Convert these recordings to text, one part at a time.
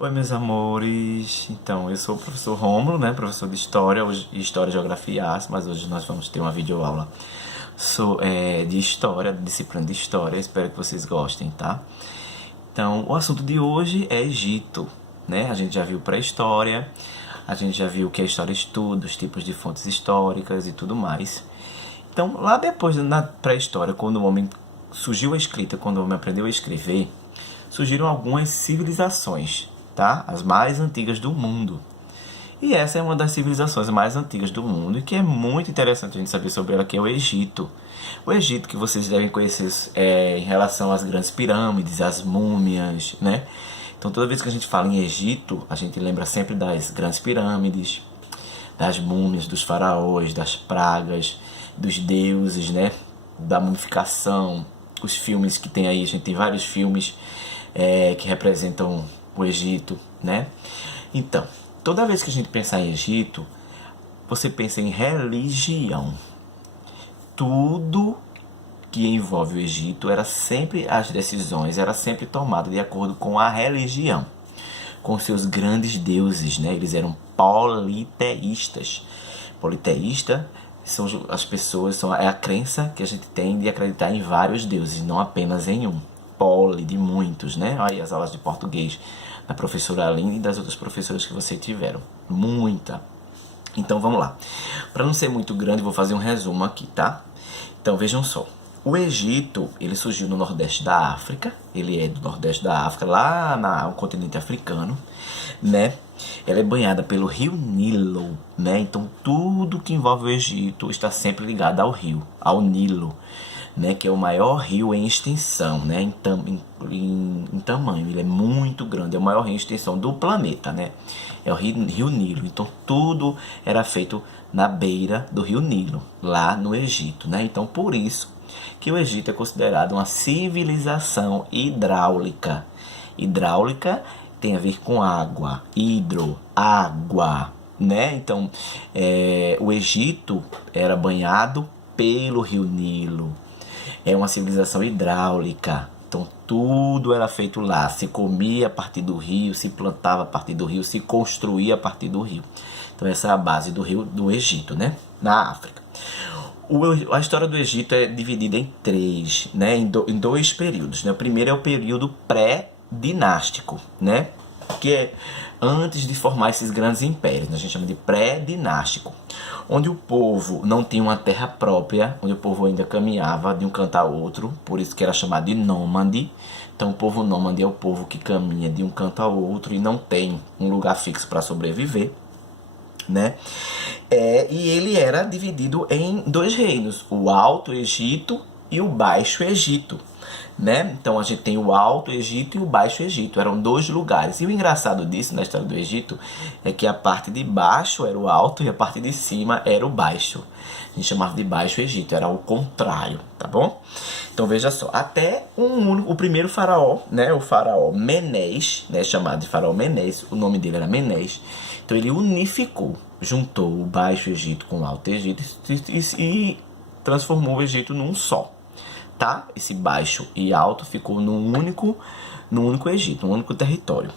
Oi, meus amores. Então, eu sou o professor Rômulo, né? Professor de História, História, Geografia e Artes, mas hoje nós vamos ter uma videoaula de História, disciplina de História. Espero que vocês gostem, tá? Então, o assunto de hoje é Egito, né? A gente já viu pré-história, a gente já viu o que a história estuda, os tipos de fontes históricas e tudo mais. Então, lá depois, na pré-história, quando o homem surgiu a escrita, quando o homem aprendeu a escrever, surgiram algumas civilizações, tá? As mais antigas do mundo. E essa é uma das civilizações mais antigas do mundo e que é muito interessante a gente saber sobre ela, que é o Egito. O Egito que vocês devem conhecer em relação às grandes pirâmides, às múmias, né? Então toda vez que a gente fala em Egito, a gente lembra sempre das grandes pirâmides, das múmias, dos faraós, das pragas, dos deuses, né? Da mumificação, os filmes que tem aí, a gente tem vários filmes que representam o Egito, né? Então, toda vez que a gente pensar em Egito, você pensa em religião. Tudo que envolve o Egito as decisões eram sempre tomadas de acordo com a religião, com seus grandes deuses, né? Eles eram politeístas. Politeísta são as pessoas, é a crença que a gente tem de acreditar em vários deuses, não apenas em um. Poli, de muitos, né? Aí as aulas de português da professora Aline e das outras professoras que vocês tiveram. Muita. Então vamos lá. Para não ser muito grande, vou fazer um resumo aqui, tá? Então vejam só. O Egito, ele surgiu no Nordeste da África. Ele é do Nordeste da África, lá no continente africano, né? Ela é banhada pelo rio Nilo, né? Então tudo que envolve o Egito está sempre ligado ao rio, ao Nilo, né, que é o maior rio em extensão, né, em tamanho. Ele é muito grande, é o maior rio em extensão do planeta, né? É o rio Nilo. Então tudo era feito na beira do rio Nilo, lá no Egito, né? Então por isso que o Egito é considerado uma civilização hidráulica. Hidráulica tem a ver com água, água, né? Então o Egito era banhado pelo rio Nilo. É uma civilização hidráulica. Então tudo era feito lá. Se comia a partir do rio, se plantava a partir do rio, se construía a partir do rio. Então essa é a base do rio do Egito, né? Na África. A história do Egito é dividida em três, né? Em dois períodos, né? O primeiro é o período pré-dinástico, né? Que é antes de formar esses grandes impérios, né? A gente chama de pré-dinástico, onde o povo não tinha uma terra própria, onde o povo ainda caminhava de um canto a outro, por isso que era chamado de nômade. Então o povo nômade é o povo que caminha de um canto a outro e não tem um lugar fixo para sobreviver, né? E ele era dividido em dois reinos, o Alto Egito e o Baixo Egito, né? Então a gente tem o Alto Egito e o Baixo Egito, eram dois lugares. E o engraçado disso na história do Egito é que a parte de baixo era o Alto e a parte de cima era o Baixo. A gente chamava de Baixo Egito, era o contrário, tá bom? Então veja só, até o primeiro faraó, né, o faraó Menés, né, chamado de faraó Menés, o nome dele era Menés. Então ele unificou, juntou o Baixo Egito com o Alto Egito e transformou o Egito num só. Tá? Esse baixo e alto ficou num único Egito, num único território.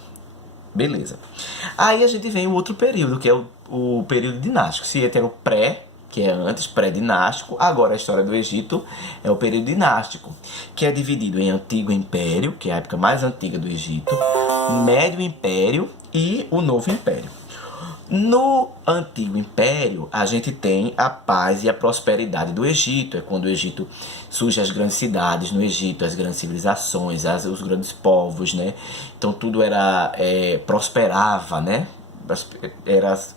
Beleza. Aí a gente vem o outro período, que é o período dinástico. Se tem o pré, que é antes, pré-dinástico, agora a história do Egito é o período dinástico, que é dividido em Antigo Império, que é a época mais antiga do Egito, Médio Império e o Novo Império. No Antigo Império, a gente tem a paz e a prosperidade do Egito. É quando o Egito surgem as grandes cidades no Egito, as grandes civilizações, os grandes povos, né? Então tudo prosperava, né?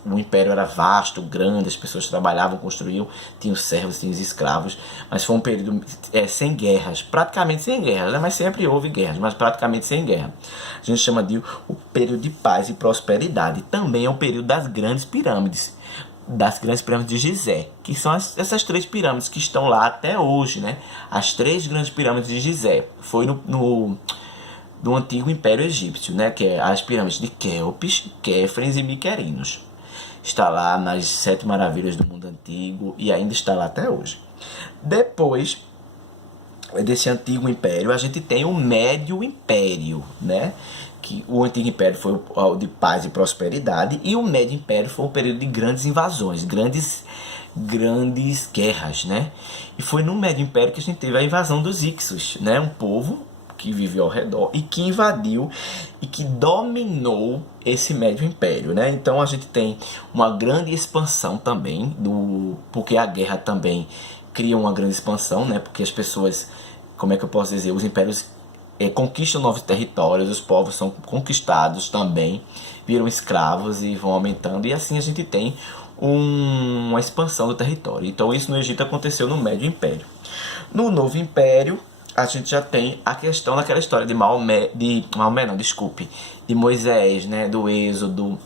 O império era vasto, grande, as pessoas trabalhavam, construíam, tinham os servos, tinham os escravos, mas foi um período sem guerras, praticamente sem guerras, né? Mas sempre houve guerras, mas praticamente sem guerra. A gente chama de o período de paz e prosperidade. Também é o período das grandes pirâmides de Gizé, que são essas três pirâmides que estão lá até hoje, né? As três grandes pirâmides de Gizé. Foi do antigo Império Egípcio, né? Que é as pirâmides de Quéops, Quéfrens e Miquerinos. Está lá nas 7 maravilhas do mundo antigo e ainda está lá até hoje. Depois desse antigo império, a gente tem o Médio Império, né? que o Antigo Império foi o de paz e prosperidade, e o Médio Império foi um período de grandes invasões, grandes guerras, né? E foi no Médio Império que a gente teve a invasão dos Ixos, né? Um povo que vivia ao redor e que invadiu e que dominou esse Médio Império, né? Então a gente tem uma grande expansão também, porque a guerra também cria uma grande expansão, né? Porque as pessoas, como é que eu posso dizer, os impérios conquistam novos territórios, os povos são conquistados também, viram escravos e vão aumentando, e assim a gente tem uma expansão do território. Então isso no Egito aconteceu no Médio Império. No Novo Império, a gente já tem a questão daquela história de de Moisés, né, do Êxodo,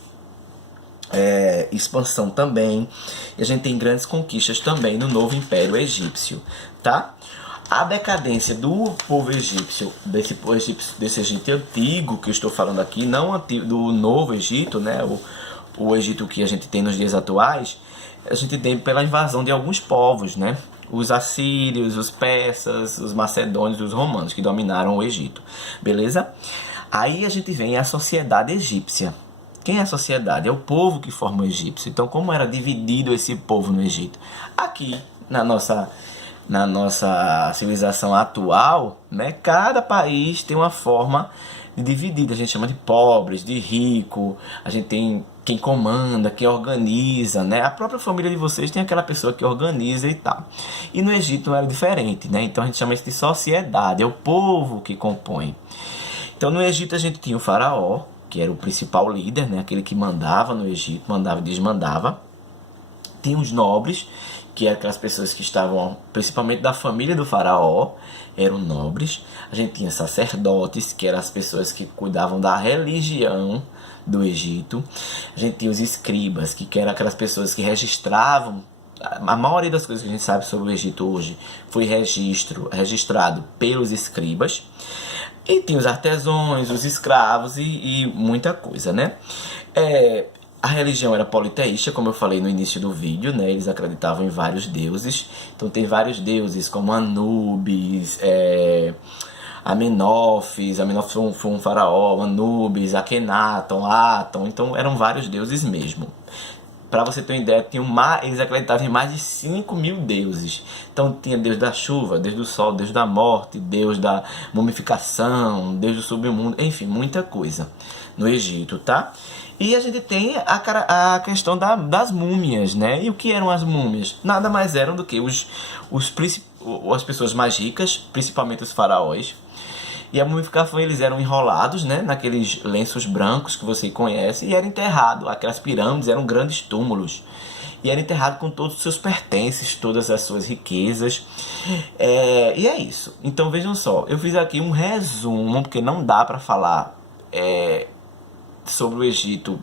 expansão também. E a gente tem grandes conquistas também no Novo Império Egípcio, tá? A decadência do povo egípcio, desse Egito antigo que eu estou falando aqui, não do Novo Egito, né, o Egito que a gente tem nos dias atuais, a gente tem pela invasão de alguns povos, né? Os assírios, os persas, os macedônios, os romanos que dominaram o Egito, beleza? Aí a gente vem a sociedade egípcia. Quem é a sociedade? É o povo que forma o egípcio. Então, como era dividido esse povo no Egito? Aqui, na nossa civilização atual, né, cada país tem uma forma dividida. A gente chama de pobres, de rico, a gente tem quem comanda, quem organiza, né? A própria família de vocês tem aquela pessoa que organiza e tal. E no Egito não era diferente, né? Então a gente chama isso de sociedade, é o povo que compõe. Então no Egito a gente tinha o faraó, que era o principal líder, né? Aquele que mandava no Egito, mandava e desmandava. Tinha os nobres, que eram aquelas pessoas que estavam, principalmente da família do faraó, eram nobres. A gente tinha sacerdotes, que eram as pessoas que cuidavam da religião do Egito. A gente tinha os escribas, que eram aquelas pessoas que registravam. A maioria das coisas que a gente sabe sobre o Egito hoje foi registrado pelos escribas. E tinha os artesãos, os escravos e muita coisa, né? A religião era politeísta, como eu falei no início do vídeo, né? Eles acreditavam em vários deuses. Então tem vários deuses como Anubis, Amenófis foi um faraó, Anubis, Akhenaton, Aton. Então eram vários deuses mesmo. Para você ter uma ideia, eles acreditavam em mais de 5.000 deuses. Então tinha Deus da chuva, Deus do sol, Deus da morte, Deus da mumificação, Deus do submundo, enfim, muita coisa no Egito, tá? E a gente tem a questão das múmias, né? E o que eram as múmias? Nada mais eram do que as pessoas mais ricas, principalmente os faraós. E a mumificação, eles eram enrolados, né, naqueles lenços brancos que você conhece, e era enterrado. Aquelas pirâmides eram grandes túmulos. E era enterrado com todos os seus pertences, todas as suas riquezas. E é isso. Então vejam só, eu fiz aqui um resumo, porque não dá para falar sobre o Egito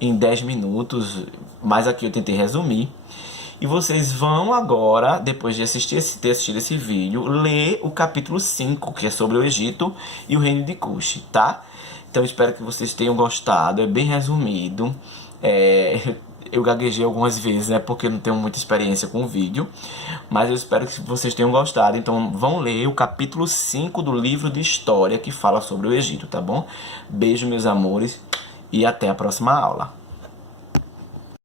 em 10 minutos, mas aqui eu tentei resumir. E vocês vão agora, depois de ter assistido esse vídeo, ler o capítulo 5, que é sobre o Egito e o reino de Cush, tá? Então eu espero que vocês tenham gostado, é bem resumido. Eu gaguejei algumas vezes, né, porque eu não tenho muita experiência com o vídeo, mas eu espero que vocês tenham gostado. Então vão ler o capítulo 5 do livro de história que fala sobre o Egito, tá bom? Beijo, meus amores, e até a próxima aula.